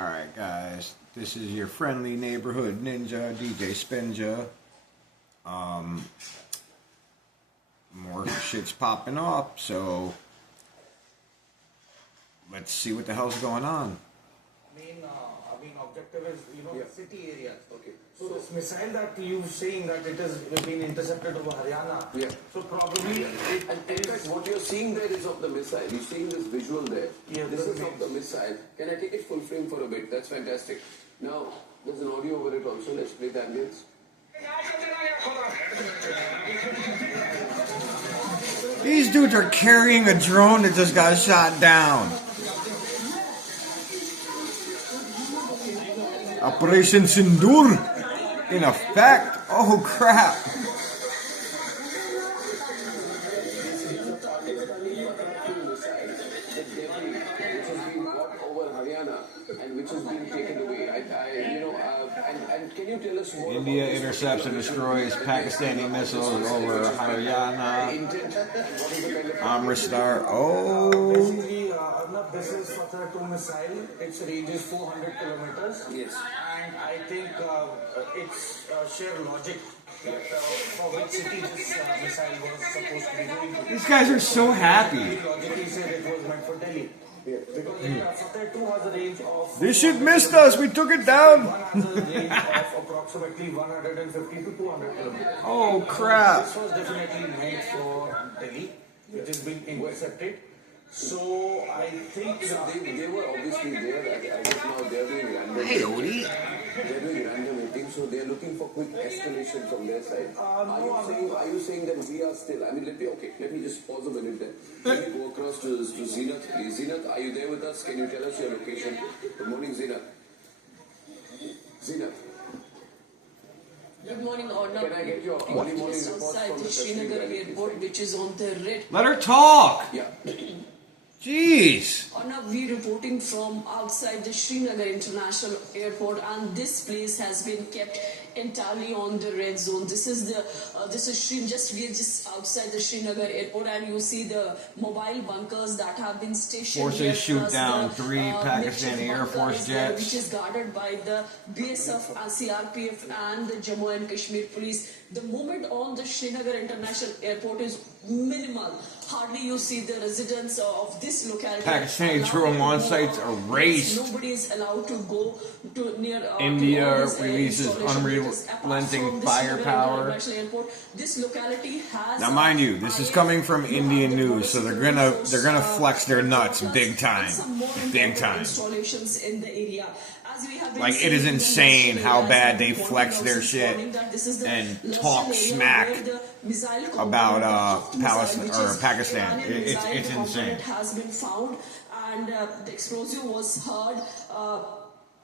Alright guys, this is your friendly neighborhood ninja, DjSpinja. More shit's popping up, so let's see what the hell's going on. Objective is, city areas. Okay. So this missile that you're saying that it has been intercepted over Haryana. Yeah. So probably in fact, what you're seeing there is of the missile. You're seeing this visual there. Yeah, this is of the missile. Can I take it full frame for a bit? That's fantastic. Now, there's an audio over it also. Let's play the ambience. These dudes are carrying a drone that just got shot down. Operation Sindur in effect. Oh crap. India intercepts and destroys Pakistani missiles over Haryana. Amritsar. Oh. Basically, this is Fateh 2 missile. Its range is 400 kilometers. Yes. And I think it's sheer logic that for which city this missile was supposed to be going to. These guys are so happy. Logically said it was meant for Delhi. Because Fateh 2 has a range of... This shit missed us. We took it down. One has a range of approximately 150 to 200 kilometers. Oh crap. This was definitely meant for Delhi, which has been intercepted. So I think they were obviously there. As of now, they're doing random. Hey, Odie. They're doing random hitting, so they're looking for quick escalation from their side. Are you saying that we are still? I mean, let me just pause a minute there. Let me go across to Zeenath, please. Zeenath, are you there with us? Can you tell us your location? Good morning, Zeenath. Zeenath. Good morning, Orna. Can I get your early morning Just report outside from the Srinagar airport, which is on the red. Let her talk. Yeah. Jeez. Orna, we reporting from outside the Srinagar International Airport, and this place has been kept entirely on the red zone. This is we are just outside the Srinagar airport, and you see the mobile bunkers that have been stationed. Forces here, shoot plus down the, 3 Pakistani Air Force jets, which is guarded by the BSF, CRPF, and the Jammu and Kashmir police. The movement on the Srinagar International Airport is minimal. Hardly you see the residents of this locality. Pakistani drone launch sites are razed. Nobody is allowed to go to near. India releases unrelenting firepower. This locality has. Now, mind you, this is coming from Indian news, so they're gonna flex their nuts big time, big time. Installations in the area. Like, it is insane how bad they flex their shit and talk smack about Palestine or Pakistan. It's insane. It has been found, and the explosive was heard.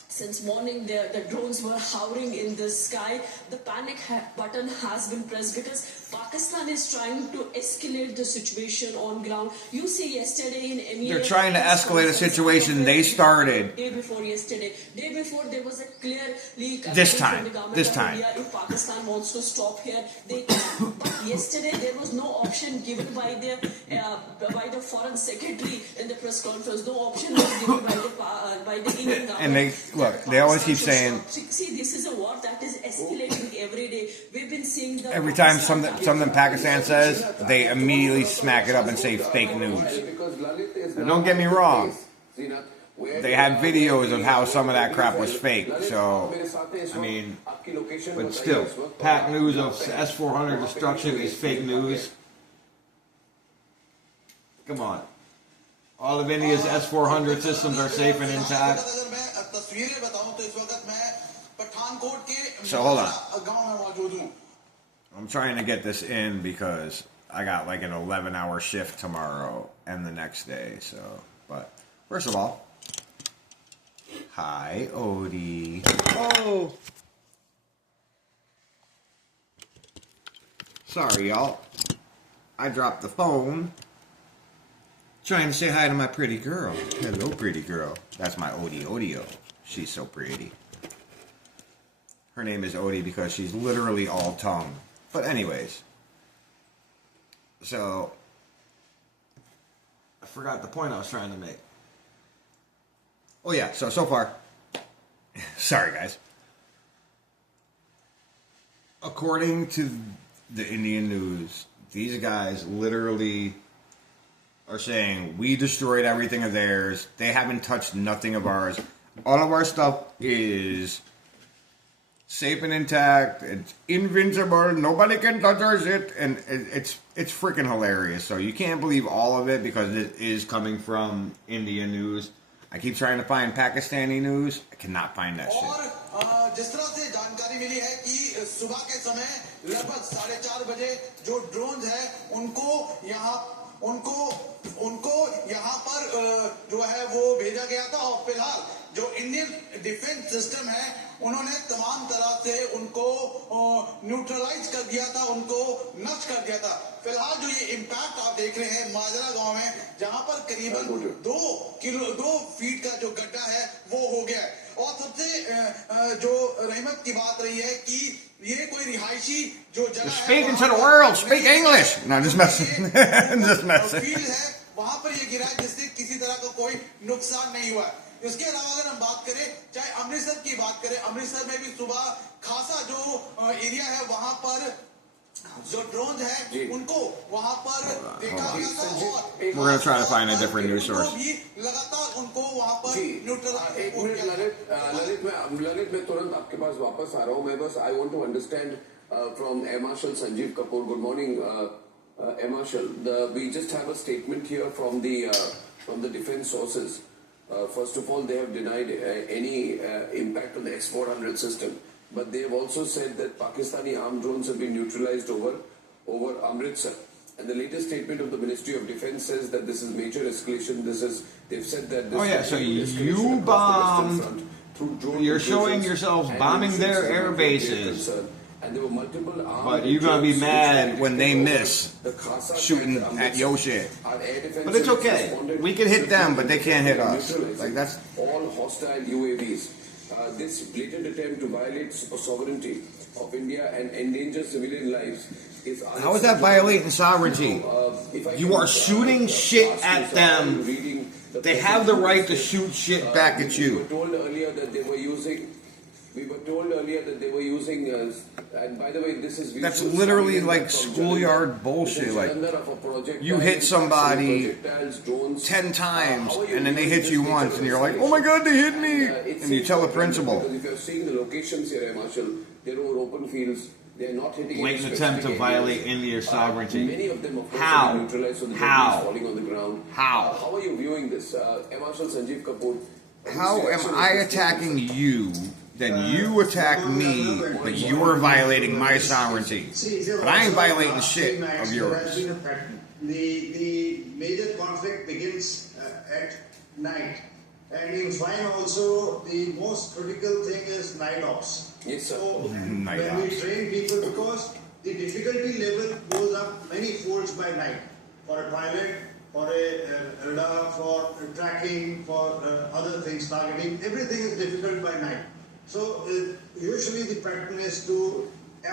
Since morning, the drones were hovering in the sky. The panic button has been pressed because Pakistan is trying to escalate the situation on ground. You see, yesterday in Emirates, they're trying to escalate a situation they started. Day before there was a clear leak. This time. If Pakistan wants to stop here, they can. But yesterday there was no option given by the foreign secretary in the press conference. No option was given by the Indian government. And they always keep saying. See, this is a war that is escalating every day. We've been seeing the Every time something Pakistan says, they immediately smack it up and say fake news. And don't get me wrong. They had videos of how some of that crap was fake. So, I mean, but still, Pak news of S-400 destruction is fake news. Come on. All of India's S-400 systems are safe and intact. So hold on. I'm trying to get this in because I got like an 11-hour shift tomorrow and the next day. So, but first of all, hi, Odie. Oh. Sorry, y'all. I dropped the phone. Trying to say hi to my pretty girl. Hello, pretty girl. That's my Odie Odio. She's so pretty. Her name is Odie because she's literally all tongue. But anyways. So, I forgot the point I was trying to make. Oh yeah, so far, Sorry, guys. According to the Indian news, these guys literally are saying we destroyed everything of theirs. They haven't touched nothing of ours. All of our stuff is safe and intact. It's invincible. Nobody can touch our shit, and it's freaking hilarious. So you can't believe all of it because it is coming from Indian news. I keep trying to find Pakistani news. I cannot find that shit. और जिस तरह से जानकारी मिली है कि सुबह के समय लगभग 4:30 बजे जो ड्रोन है उनको यहाँ पर जो है वो भेजा गया था और फिलहाल जो इंडियन डिफेंस सिस्टम है उन्होंने तमाम तरह से उनको न्यूट्रलाइज कर दिया था, उनको नष्ट कर दिया था। फिलहाल जो ये इम्पैक्ट आप देख रहे हैं माजरा गांव में, जहां पर करीबन 2 फीट का जो गड्ढा है वो हो गया है। और सबसे जो रहमत की बात रही है कि ये कोई रिहायशी जो जगह है, Speaking to the world, speak English. No, just messing. Just messing. Field है वहां पर ये गिरा है जिससे किसी तरह का कोई नुकसान नहीं हुआ है। इसके अलावा अगर हम बात करें, चाहे अमृतसर की बात करें, अमृतसर में भी सुबह खासा जो एरिया है वहां पर जो ड्रोन है उनको वहां पर देखा गया था और We're going to try to find a different news source. भी लगातार उनको वहां पर न्यूट्रलाइज। एक मिनट ललित मैं तुरंत आपके पास वापस आ रहा हूँ। मैं बस I want to understand from air marshal Sanjeev Kapoor. Good morning air marshal. We just have a statement here from the defence sources. First of all, they have denied any impact on the X-400 system, but they have also said that Pakistani armed drones have been neutralized over Amritsar. And the latest statement of the Ministry of Defense says that this is major escalation. They've said that this so escalation you across the Western bombed. Front through drone You're showing incursions yourselves and bombing their increased air level of air bases. concern. And there were multiple armed But you're going to be drones mad which when they were miss the Khasa shooting and at your shit. Our air defense But it's okay. responded We can hit them, but they can't hit us. neutralizing Like, that's... all hostile UAVs. This blatant attempt to violate sovereignty of India and endanger civilian lives is... How is that violating sovereignty? You are shooting shit at them. They have the right to shoot shit back at you. We were told earlier that they were using... and by the way, this is... That's literally like schoolyard bullshit. Like, you hit somebody 10 times, and then they hit you once, and you're like, oh my god, they hit me! And you tell the principal. Because if you're seeing the locations here, Marshall, they're over open fields. They're not hitting any Blatant attempt to specific violate areas. India's sovereignty. Many of them, of course, How? have been neutralized, so the How? debris is falling on the ground. How? How are you viewing this? Air Marshal Sanjeev Kapoor. How am I attacking you? Then you attack me, but you're violating my sovereignty. But I ain't violating shit of yours. The major conflict begins at night. And in flying also, the most critical thing is night ops. Yes, sir. So Night when we ops. train people, because the difficulty level goes up many folds by night. For a pilot, for a radar, for tracking, for other things, targeting, everything is difficult by night. So usually the pattern is to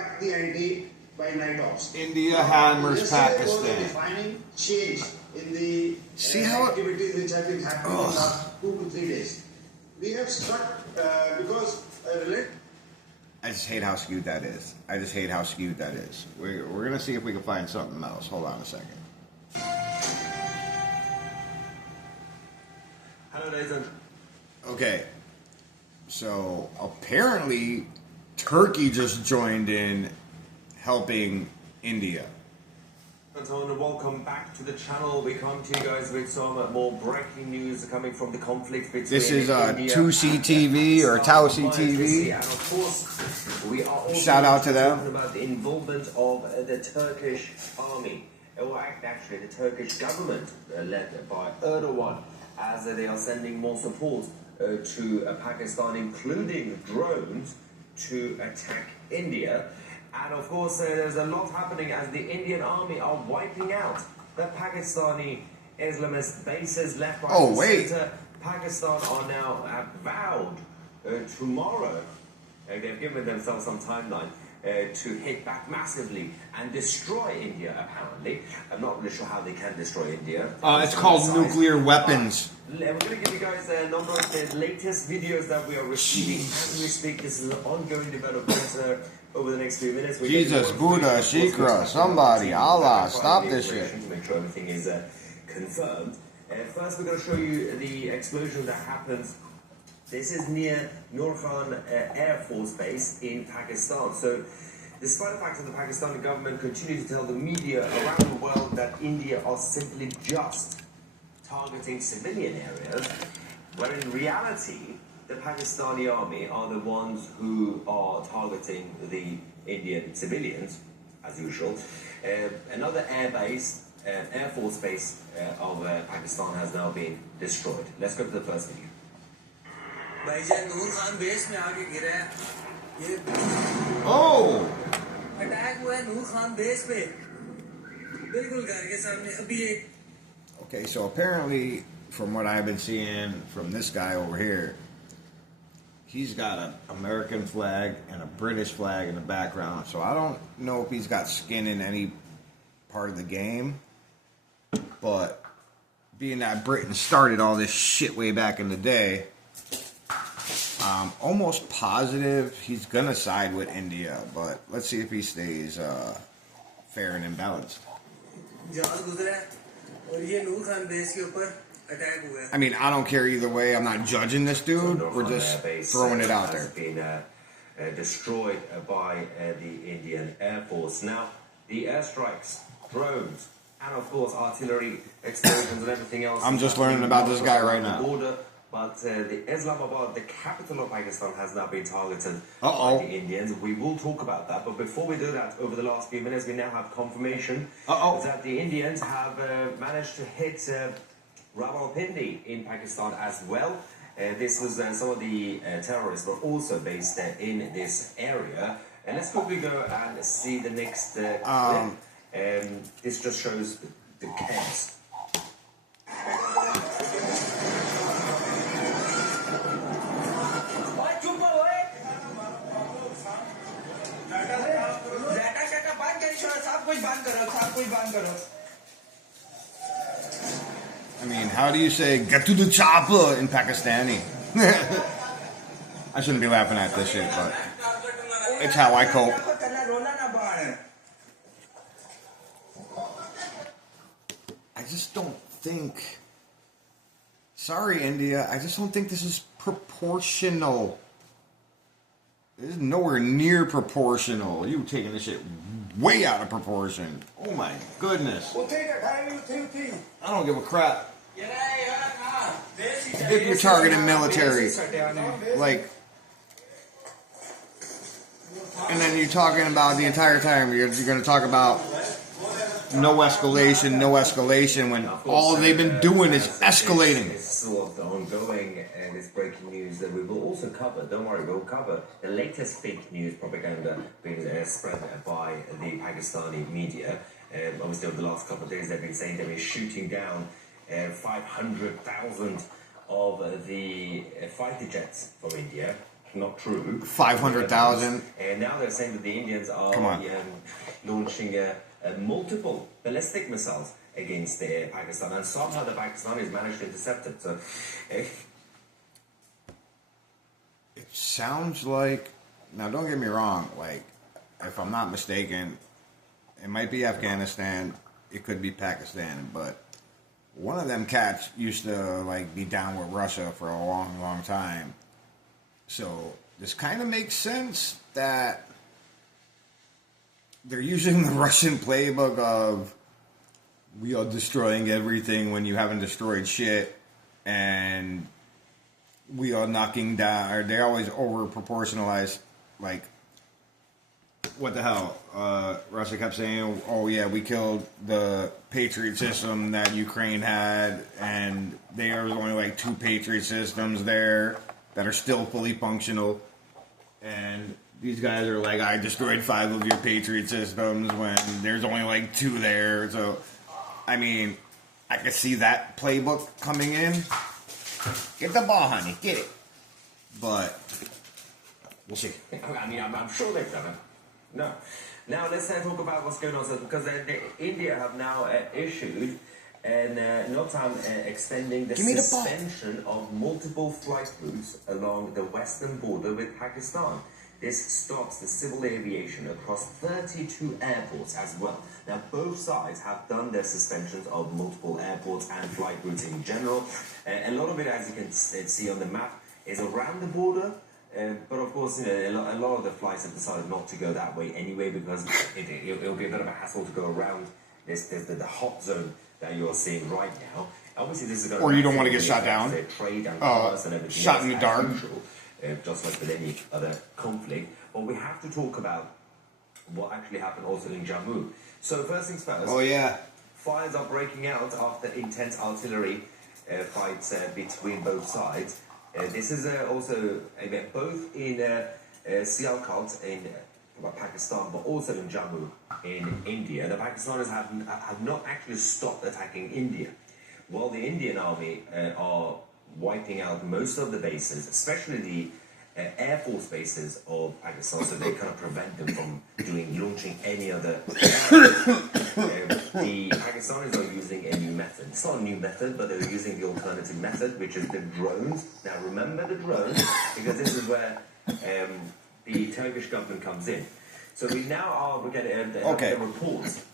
up the ante by night ops. India hammers This year was a Pakistan. defining change in the See how it- activities which have been happening in the last 2 to 3 days. We have struck because I just hate how skewed that is. I just hate how skewed that is. We're going to see if we can find something else. Hold on a second. Hello, Nathan. Okay. So apparently Turkey just joined in helping India. And welcome back to the channel. We come to you guys with some more breaking news coming from the conflict between This is India 2CTV and or Pakistan. TauC TV. And of course, we are also Shout out to them. talking about the involvement of the Turkish army, or actually the Turkish government led by Erdogan, as they are sending more support to Pakistan, including drones, to attack India. And of course, there's a lot happening as the Indian army are wiping out the Pakistani Islamist bases left, right, Oh, and wait. center. Pakistan are now vowed tomorrow. They've given themselves some timeline to hit back massively and destroy India, apparently. I'm not really sure how they can destroy India. It's called nuclear weapons. We're going to give you guys a number of the latest videos that we are receiving as we speak. This is an ongoing development over the next few minutes. Jesus, Buddha, Shikra, somebody, Allah, stop this shit. To make sure everything is confirmed. First, we're going to show you the explosion that happens. This is near Nur Khan Air Force Base in Pakistan. So, despite the fact that the Pakistani government continues to tell the media around the world that India are simply just targeting civilian areas, where in reality, the Pakistani army are the ones who are targeting the Indian civilians, as usual. Another air base, Air Force base of Pakistan has now been destroyed. Let's go to the first video. भाईजान नूर Khan base में आके गिरा है ये Oh! Attack हुआ है नूर Khan base पे बिल्कुल घर के सामने अभी एक Okay, so apparently, from what I've been seeing from this guy over here, he's got an American flag and a British flag in the background. So I don't know if he's got skin in any part of the game. But being that Britain started all this shit way back in the day, I'm almost positive he's going to side with India. But let's see if he stays fair and imbalanced. I mean, I don't care either way. I'm not judging this dude. We're just throwing it out there. Been destroyed by the Indian Air Force. Now, the airstrikes, drones, and of course artillery explosions and everything else. I'm just learning about this guy right now. Border, but the Islamabad, the capital of Pakistan, has now been targeted Uh-oh. by the Indians. We will talk about that, but before we do that, over the last few minutes, we now have confirmation that the Indians have managed to hit Rawalpindi in Pakistan as well. This was some of the terrorists were also based in this area. And let's quickly go and see the next clip. This just shows the chaos. I mean, how do you say "get to the chopper" in Pakistani? I shouldn't be laughing at this shit, but it's how I cope. I just don't think. Sorry, India. I just don't think this is proportional. This is nowhere near proportional. You taking this shit way out of proportion. Oh my goodness. I don't give a crap. If you're targeting military, like, and then you're talking about the entire time, you're going to talk about no escalation, when all they've been doing is escalating. It's sort of the ongoing and this breaking news that we will also cover. Don't worry, we'll cover the latest fake news propaganda being spread by the Pakistani media. Obviously, over the last couple of days, they've been saying they've been shooting down 500,000 of the fighter jets from India. Not true. 500,000. And now they're saying that the Indians are launching multiple ballistic missiles against Pakistan, and somehow the Pakistanis managed to intercept it. So, it sounds like, now don't get me wrong, like, if I'm not mistaken, it might be Afghanistan, it could be Pakistan, but one of them cats used to like be down with Russia for a long time. So this kind of makes sense that they're using the Russian playbook of we are destroying everything when you haven't destroyed shit, and we are knocking down, or they always over proportionalize, like, what the hell? Russia kept saying, oh yeah, we killed the Patriot system that Ukraine had, and there was only like 2 Patriot systems there that are still fully functional, and these guys are like, I destroyed 5 of your Patriot systems when there's only like 2 there. So, I mean, I could see that playbook coming in. Get the ball, honey, get it. But we'll see. I mean, I'm sure they've done it. No. Now let's talk about what's going on. So, because India have now issued an notam extending the suspension of multiple flight routes along the western border with Pakistan. This stops the civil aviation across 32 airports as well. Now, both sides have done their suspensions of multiple airports and flight routes in general. A lot of it, as you can see on the map, is around the border. But of course, you know, a lot of the flights have decided not to go that way anyway, because it'll be a bit of a hassle to go around the hot zone that you're seeing right now. Obviously, this is going to... Or you don't want to get shot down. Trade and commerce and everything shot in the dark. Usual, just like with any other conflict. But we have to talk about what actually happened also in Jammu. So first things first. Oh, yeah. Fires are breaking out after intense artillery fights between both sides. This is also both in Sialkot in Pakistan, but also in Jammu in India. The Pakistanis have not actually stopped attacking India. While the Indian army are wiping out most of the bases, especially the Air Force bases of Pakistan, so they kind of prevent them from launching any other. The Pakistanis are using a new method. It's not a new method, but they're using the alternative method, which is the drones. Now, remember the drones, because this is where the Turkish government comes in. So we're getting the reports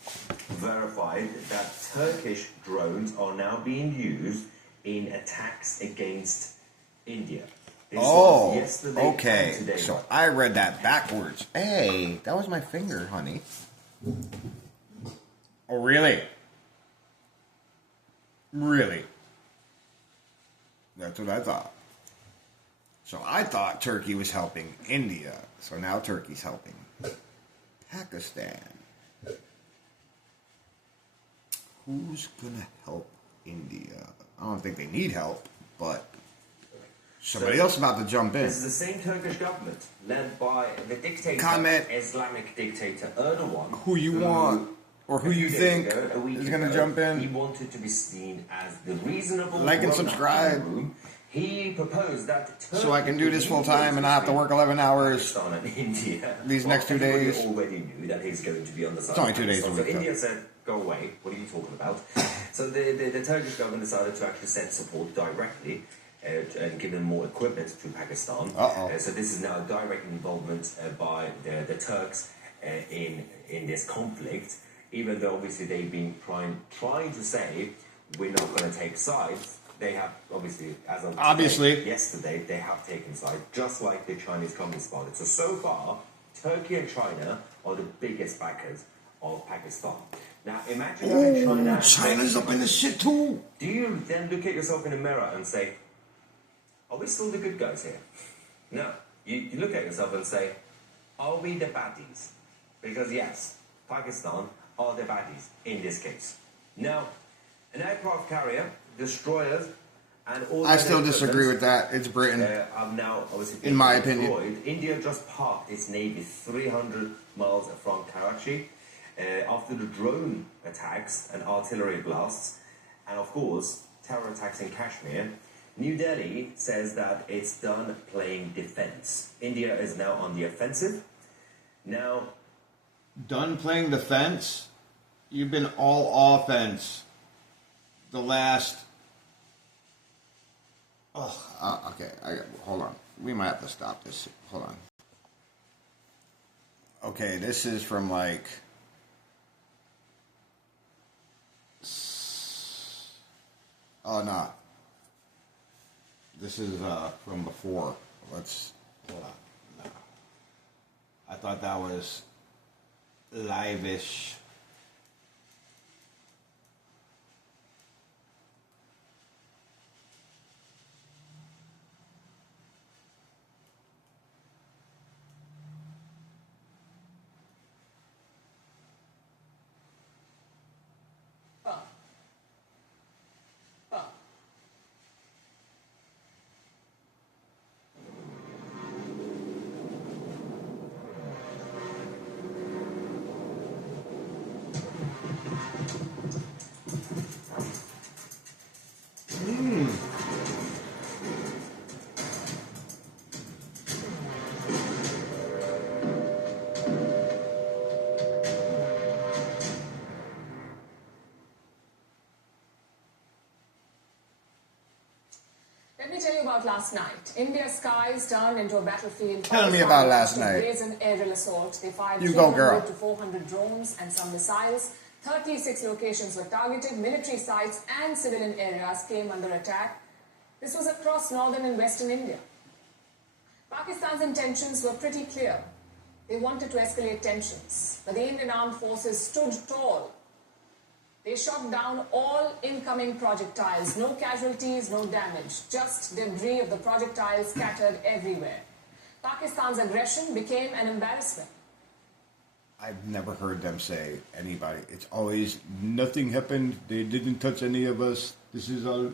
verified that Turkish drones are now being used in attacks against India. Oh, okay. So I read that backwards. Hey, that was my finger, honey. Oh, really? Really? That's what I thought. So I thought Turkey was helping India. So now Turkey's helping Pakistan. Who's gonna help India? I don't think they need help, but somebody else about to jump in. This is the same Turkish government led by the dictator, Islamic dictator Erdogan. Who you want, or who you think is going to jump in. He wanted to be seen as the reasonable. Like and subscribe. He proposed that so I can do this full time and not have to work 11 hours. And India. These next 2 days. Already knew that he's going to be on the side. It's only 2 days a week. So India said, "Go away. What are you talking about?" So the Turkish government decided to actually send support directly. And give them more equipment to Pakistan. So this is now direct involvement by the Turks in this conflict, even though obviously they've been trying to say we're not going to take sides. They have obviously, as of yesterday, they have taken sides, just like the Chinese Communist Party. So far, Turkey and China are the biggest backers of Pakistan. Now imagine China's up in this shit too. Do you then look at yourself in the mirror and say, are we still the good guys here? No. You look at yourself and say, are we the baddies? Because yes, Pakistan are the baddies in this case. Now, an aircraft carrier, destroyers, and all... I still disagree with that. It's Britain. Have now, obviously, in my opinion. India just parked its navy 300 miles from Karachi after the drone attacks and artillery blasts, and of course, terror attacks in Kashmir. New Delhi says that it's done playing defense. India is now on the offensive. Now... Done playing defense? You've been all offense. The last... okay. Hold on. We might have to stop this. Hold on. Okay, this is from like... Oh, no. This is from before. Let's hold on. No. I thought that was live-ish. about last night. India's skies turned into a battlefield. Tell me about last night. Brazen aerial assault. They fired You go, girl. 300 to 400 drones and some missiles. 36 locations were targeted. Military sites and civilian areas came under attack. This was across northern and western India. Pakistan's intentions were pretty clear. They wanted to escalate tensions, but the Indian armed forces stood tall. They shot down all incoming projectiles. No casualties, no damage. Just debris of the projectiles scattered everywhere. Pakistan's aggression became an embarrassment. I've never heard them say anybody. It's always, nothing happened. They didn't touch any of us. This is all.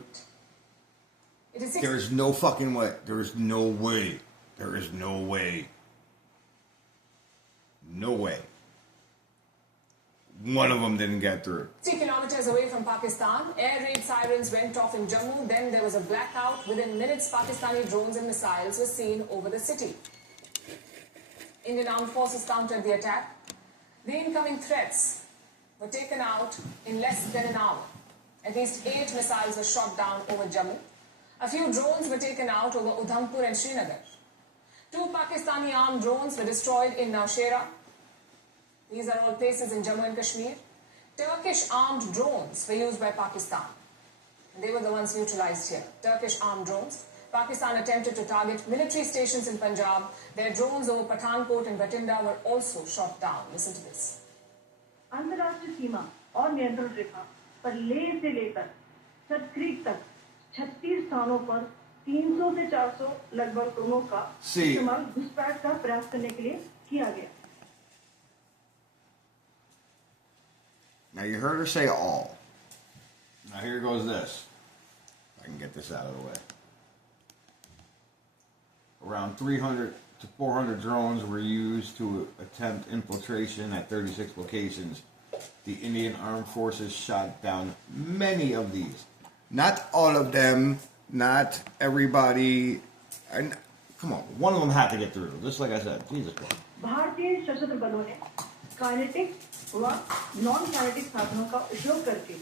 There's no fucking way. There's no way. There is no way. No way. One of them didn't get through. 60 kilometers away from Pakistan, air raid sirens went off in Jammu. Then there was a blackout. Within minutes, Pakistani drones and missiles were seen over the city. Indian armed forces countered the attack. The incoming threats were taken out in less than an hour. At least 8 missiles were shot down over Jammu. A few drones were taken out over Udhampur and Srinagar. 2 Pakistani armed drones were destroyed in Nowshera. These are all places in Jammu and Kashmir. Turkish armed drones were used by Pakistan. And they were the ones neutralized here. Turkish armed drones. Pakistan attempted to target military stations in Punjab. Their drones over Pathankot and Batinda were also shot down. Listen to this. अंतर्राष्ट्रीय सीमा और नियंत्रण रेखा पर लेह से लेकर सतक्रीक तक 36 स्थानों पर 300 से 400 लगभग ड्रोनों का इस्तेमाल घुसपैठ का प्रयास करने के लिए किया गया. Now you heard her say all. Now here goes this. If I can get this out of the way. Around 300 to 400 drones were used to attempt infiltration at 36 locations. The Indian Armed Forces shot down many of these. Not all of them, not everybody. Come on, one of them had to get through. Just like I said, Jesus Christ. भारतीय सशस्त्र बलों ने kinetic व non kinetic साधनों का उपयोग करके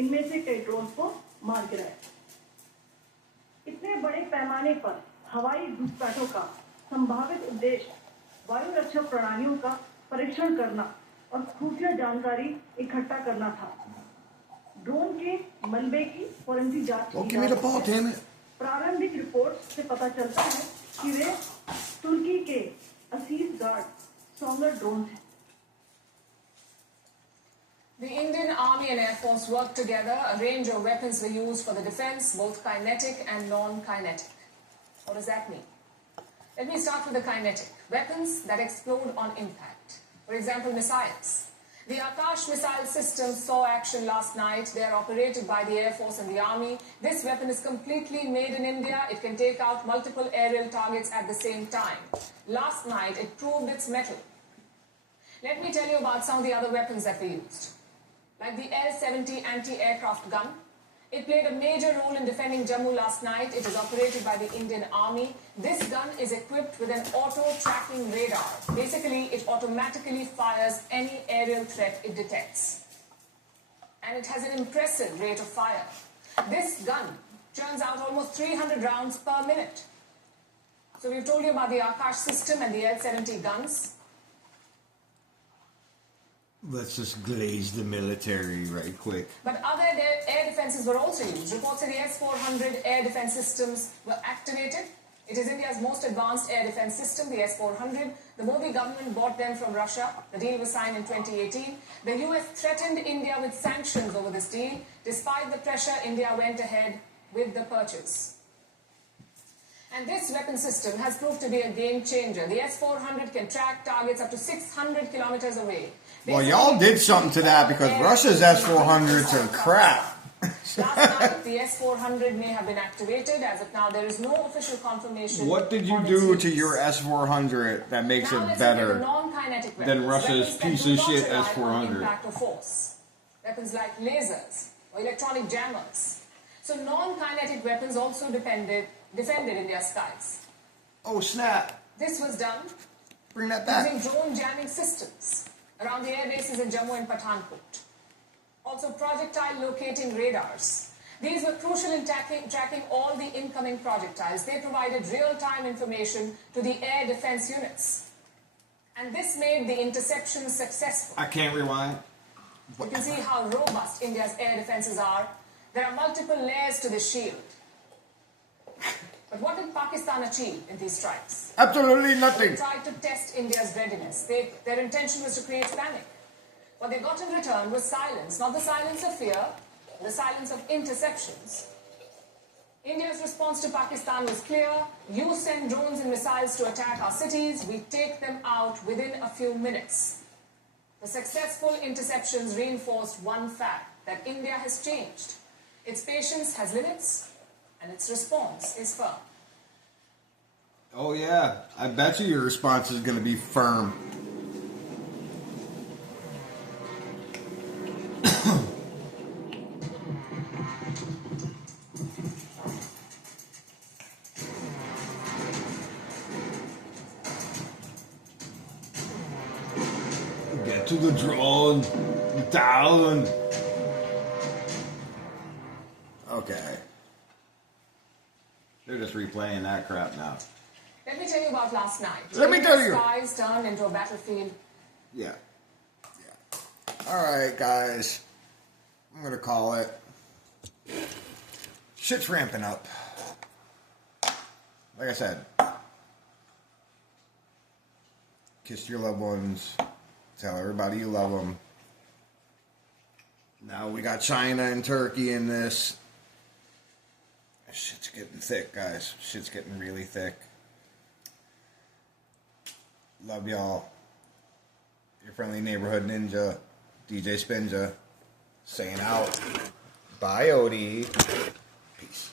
इनमें से कई ड्रोन को मार गिराया. इतने बड़े पैमाने पर हवाई घुसपैठों का संभावित उद्देश्य वायु रक्षा प्रणालियों का परीक्षण करना और खुफिया जानकारी इकट्ठा करना था. ड्रोन के मलबे की फॉरेंसिक जांच की जा रही है. प्रारंभिक रिपोर्ट से पता चलता है कि वे तुर्की के असीस गार्ड सोंगर ड्रोन हैं. The Indian Army and Air Force worked together. A range of weapons were used for the defense, both kinetic and non-kinetic. What does that mean? Let me start with the kinetic. Weapons that explode on impact. For example, missiles. The Akash missile system saw action last night. They are operated by the Air Force and the Army. This weapon is completely made in India. It can take out multiple aerial targets at the same time. Last night, it proved its mettle. Let me tell you about some of the other weapons that were used. Like the L-70 anti-aircraft gun. It played a major role in defending Jammu last night. It is operated by the Indian Army. This gun is equipped with an auto-tracking radar. Basically, it automatically fires any aerial threat it detects. And it has an impressive rate of fire. This gun churns out almost 300 rounds per minute. So we've told you about the Akash system and the L-70 guns. Let's just glaze the military right quick. But other air defenses were also used. Reports say the S-400 air defense systems were activated. It is India's most advanced air defense system, the S-400. The Modi government bought them from Russia. The deal was signed in 2018. The US threatened India with sanctions over this deal. Despite the pressure, India went ahead with the purchase. And this weapon system has proved to be a game changer. The S-400 can track targets up to 600 kilometers away. Well, y'all did something to that because Russia's S-400s are crap. Last night, the S-400 may have been activated. As of now, there is no official confirmation. What did you do to your S-400 that makes it better than Russia's piece of shit S-400? Impact or force. Weapons like lasers or electronic jammers. So non-kinetic weapons also defended India's skies. Oh, snap. This was done Bring that back. using drone jamming systems around the air bases in Jammu and Pathankot. Also projectile locating radars. These were crucial in tracking all the incoming projectiles. They provided real-time information to the air defense units. And this made the interception successful. I can't rewind. You can see how robust India's air defenses are. There are multiple layers to the shield. But what did Pakistan achieve in these strikes? Absolutely They nothing. tried to test India's readiness. Their intention was to create panic. What they got in return was silence, not the silence of fear, the silence of interceptions. India's response to Pakistan was clear. You send drones and missiles to attack our cities, we take them out within a few minutes. The successful interceptions reinforced one fact, that India has changed. Its patience has limits, and its response is firm. Oh yeah, I bet you your response is going to be firm. Get to the drone, down. Okay. They're just replaying that crap now. Let me tell you about last night. Let me tell you. Skies turned into a battlefield. Yeah. Alright, guys. I'm gonna call it. Shit's ramping up. Like I said, kiss your loved ones. Tell everybody you love them. Now we got China and Turkey in this. Shit's getting thick, guys. Shit's getting really thick. Love y'all. Your friendly neighborhood ninja, DjSpinja, saying out. Bye, Odie. Peace.